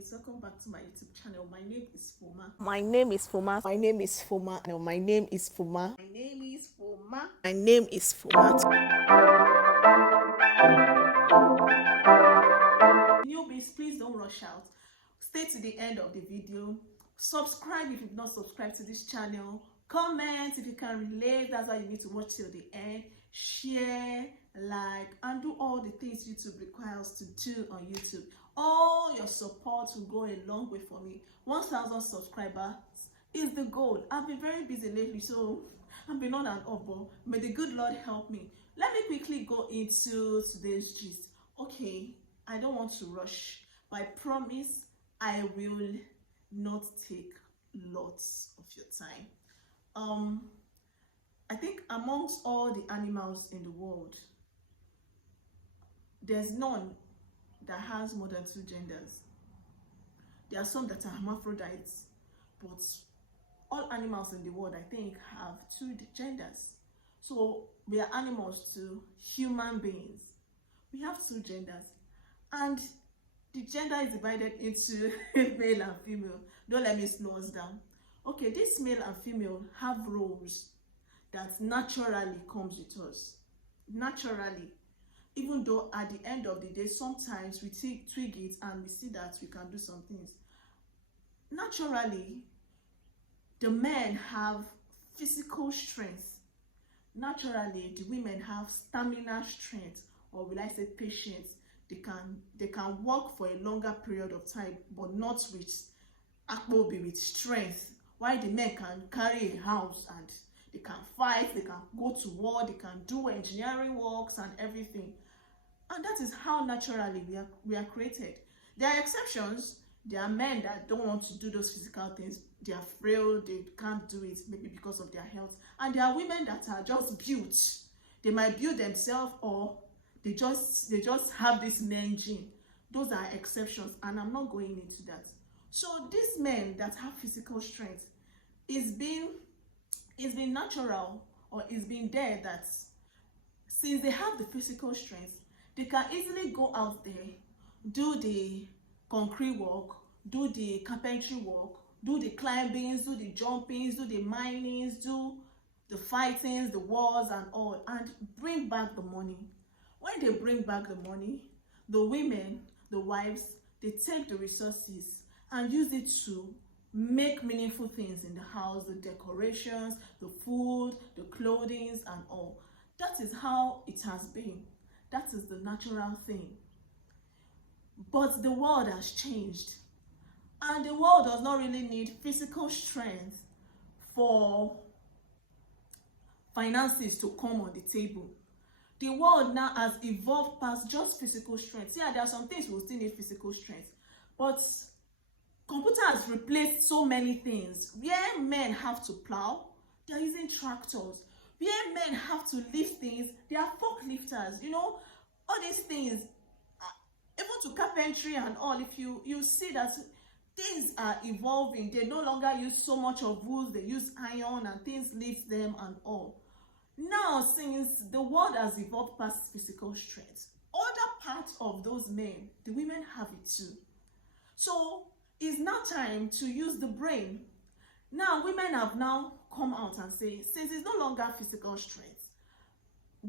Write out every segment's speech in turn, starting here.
guys, welcome back to my YouTube channel. My name is Foma. My name is Foma. My name is Foma. No, my name is Foma. My name is Foma. My name is Foma. Newbies, please don't rush out. Stay to the end of the video. Subscribe if you've not subscribed to this channel. Comment if you can relate. That's why you need to watch till the end. Share, like, and do all the things YouTube requires to do on YouTube. All your support will go a long way for me. 1,000 subscribers is the goal. I've been very busy lately, so I've been on and off, but may the good Lord help me. Let me quickly go into today's gist. Okay, I don't want to rush, but I promise I will not take lots of your time. I think amongst all the animals in the world, there's none that has more than 2 genders. There are some that are hermaphrodites, but all animals in the world, I think, have 2 genders. So we are animals too, human beings. We have 2 genders, and the gender is divided into male and female. Don't let me slow us down. Okay, this male and female have roles that naturally comes with us. Naturally. Even though at the end of the day, sometimes we twig it and we see that we can do some things. Naturally, the men have physical strength. Naturally, the women have stamina strength, or will I say patience. They can work for a longer period of time, but not with strength. While the men can carry a house and they can fight, they can go to war, they can do engineering works and everything. And that is how naturally we are created. There are exceptions. There are men that don't want to do those physical things. They are frail, they can't do it, maybe because of their health. And there are women that are just built. They might build themselves, or they just have this men gene. Those are exceptions, and I'm not going into that. So these men that have physical strength is being natural, or it's been there, that since they have the physical strength, they can easily go out there, do the concrete work, do the carpentry work, do the climbings, do the jumpings, do the minings, do the fightings, the wars and all, and bring back the money. When they bring back the money, the women, the wives, they take the resources and use it to make meaningful things in the house, the decorations, the food, the clothing and all. That is how it has been. That is the natural thing. But the world has changed, and the world does not really need physical strength for finances to come on the table. The world now has evolved past just physical strength. Yeah, there are some things we still need physical strength, but computer has replaced so many things. Where men have to plow, they are using tractors. Where men have to lift things, they are forklifters. You know, all these things, even to carpentry and all. If you see that things are evolving, they no longer use so much of wood, they use iron, and things lift them and all. Now, since the world has evolved past physical strength, other parts of those men, the women have it too. So it's now time to use the brain. Now, women have now come out and say, since it's no longer physical strength,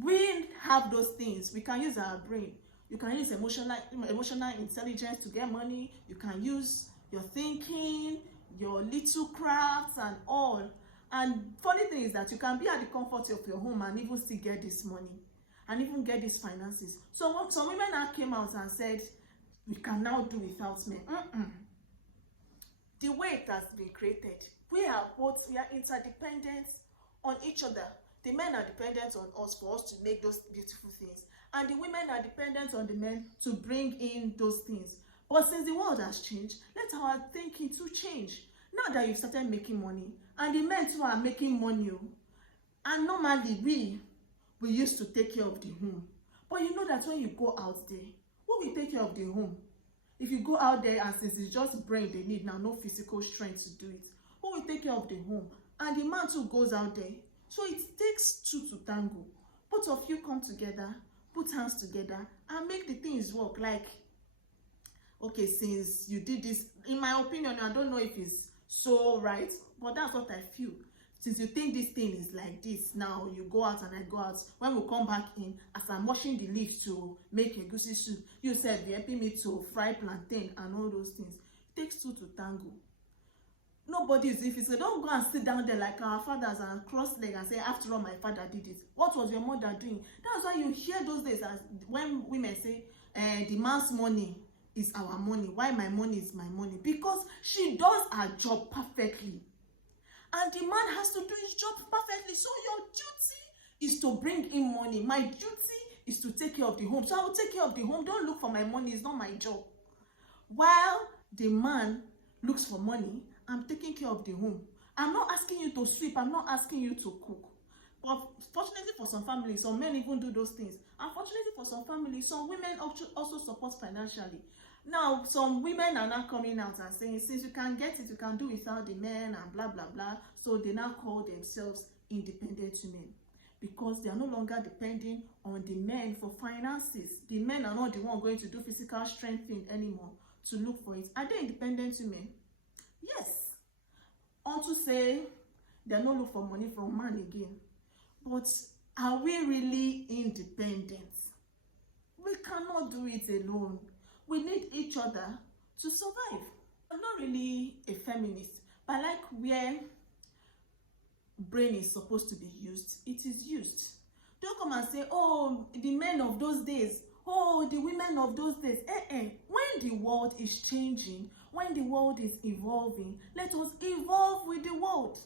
we have those things. We can use our brain. You can use emotional intelligence to get money. You can use your thinking, your little crafts and all. And funny thing is that you can be at the comfort of your home and even still get this money and even get these finances. So some women now came out and said, we can now do without men. The way it has been created, we are interdependent on each other. The men are dependent on us for us to make those beautiful things, and the women are dependent on the men to bring in those things. But since the world has changed, let our thinking to change. Now that you've started making money, and the men too are making money, and normally we used to take care of the home. But you know that when you go out there, who will take care of the home? If you go out there and since it's just brain they need now, no physical strength to do it, who will take care of the home? And the man too goes out there. So it takes 2 to tango. Both of you come together, put hands together, and make the things work. Like okay, since you did this, in my opinion, I don't know if it's so right, but that's what I feel. Since you think this thing is like this, now you go out and I go out. When we come back in, as I'm washing the leaves to make egusi soup, you said you're helping me to fry plantain and all those things. It takes two to tango. Nobody is if so don't go and sit down there like our fathers and cross leg and say, after all, my father did it. What was your mother doing? That's why you hear those days as when women say, the man's money is our money. Why my money is my money? Because she does her job perfectly. And the man has to do his job perfectly. So your duty is to bring in money. My duty is to take care of the home. So I will take care of the home. Don't look for my money. It's not my job. While the man looks for money, I'm taking care of the home. I'm not asking you to sweep. I'm not asking you to cook. But fortunately for some families, some men even do those things. Unfortunately for some families, some women also support financially. Now, some women are now coming out and saying, since you can get it, you can do without the men and blah, blah, blah. So they now call themselves independent women because they are no longer depending on the men for finances. The men are not the one going to do physical strengthening anymore to look for it. Are they independent women? Yes. Unto say they are not look for money from man again. But are we really independent? We cannot do it alone. We need each other to survive. I'm not really a feminist, but I like where brain is supposed to be used, it is used. Don't come and say, oh, the men of those days, oh, the women of those days. When the world is changing, when the world is evolving, let us evolve with the world.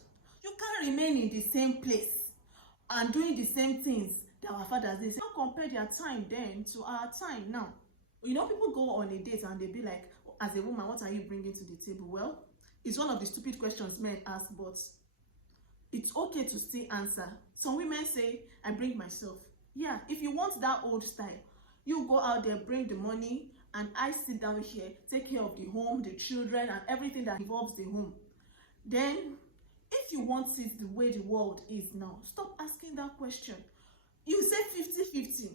You can't remain in the same place and doing the same things that our fathers did. Don't compare their time then to our time now. You know, people go on a date and they be like, as a woman, what are you bringing to the table? Well, it's one of the stupid questions men ask, but it's okay to still answer. Some women say, I bring myself. Yeah, if you want that old style, you go out there, bring the money, and I sit down here, take care of the home, the children, and everything that involves the home. Then, if you want it the way the world is now, stop asking that question. You say 50-50.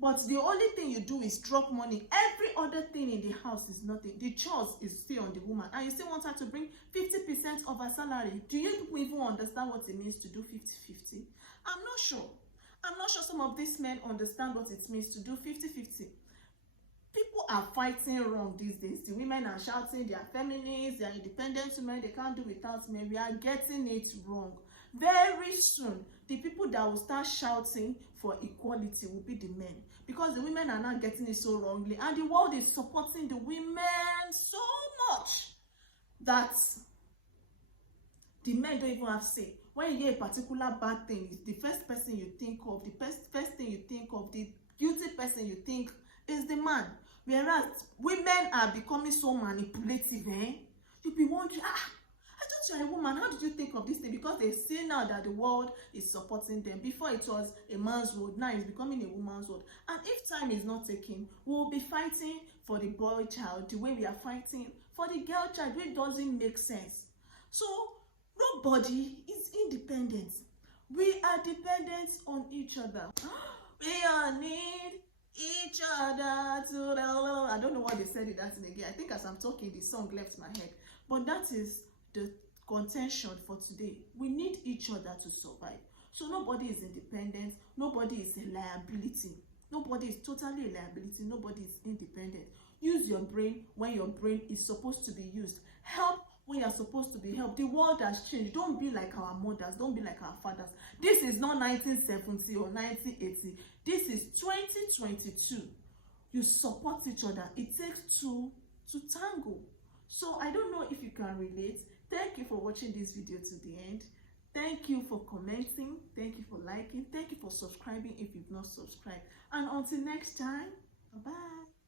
But the only thing you do is drop money. Every other thing in the house is nothing. The chores is still on the woman. And you still want her to bring 50% of her salary. Do you even understand what it means to do 50-50? I'm not sure. I'm not sure some of these men understand what it means to do 50-50. People are fighting wrong these days. The women are shouting they are feminists, they are independent women, they can't do without men. We are getting it wrong. Very soon, the people that will start shouting for equality will be the men, because the women are not getting it so wrongly, and the world is supporting the women so much that the men don't even have say. When you hear a particular bad thing, the first person you think of, the first thing you think of, the guilty person you think is the man. Whereas women are becoming so manipulative, you'll be wondering, I thought you're a woman, how did you think of this thing? Because they see now that the world is supporting them. Before it was a man's world, now it's becoming a woman's world. And if time is not taken, we'll be fighting for the boy child the way we are fighting for the girl child, which doesn't make sense. So nobody is independent. We are dependent on each other. We all need each other to I don't know why they said it that in again. I think as I'm talking, the song left my head. But that is the contention for today. We need each other to survive. So nobody is independent. Nobody is a liability. Nobody is totally a liability. Nobody is independent. Use your brain when your brain is supposed to be used. Help when you're supposed to be helped. The world has changed. Don't be like our mothers. Don't be like our fathers. This is not 1970 or 1980. This is 2022. You support each other. It takes two to tango. So I don't know if you can relate. Thank you for watching this video to the end. Thank you for commenting. Thank you for liking. Thank you for subscribing if you've not subscribed. And until next time, bye-bye.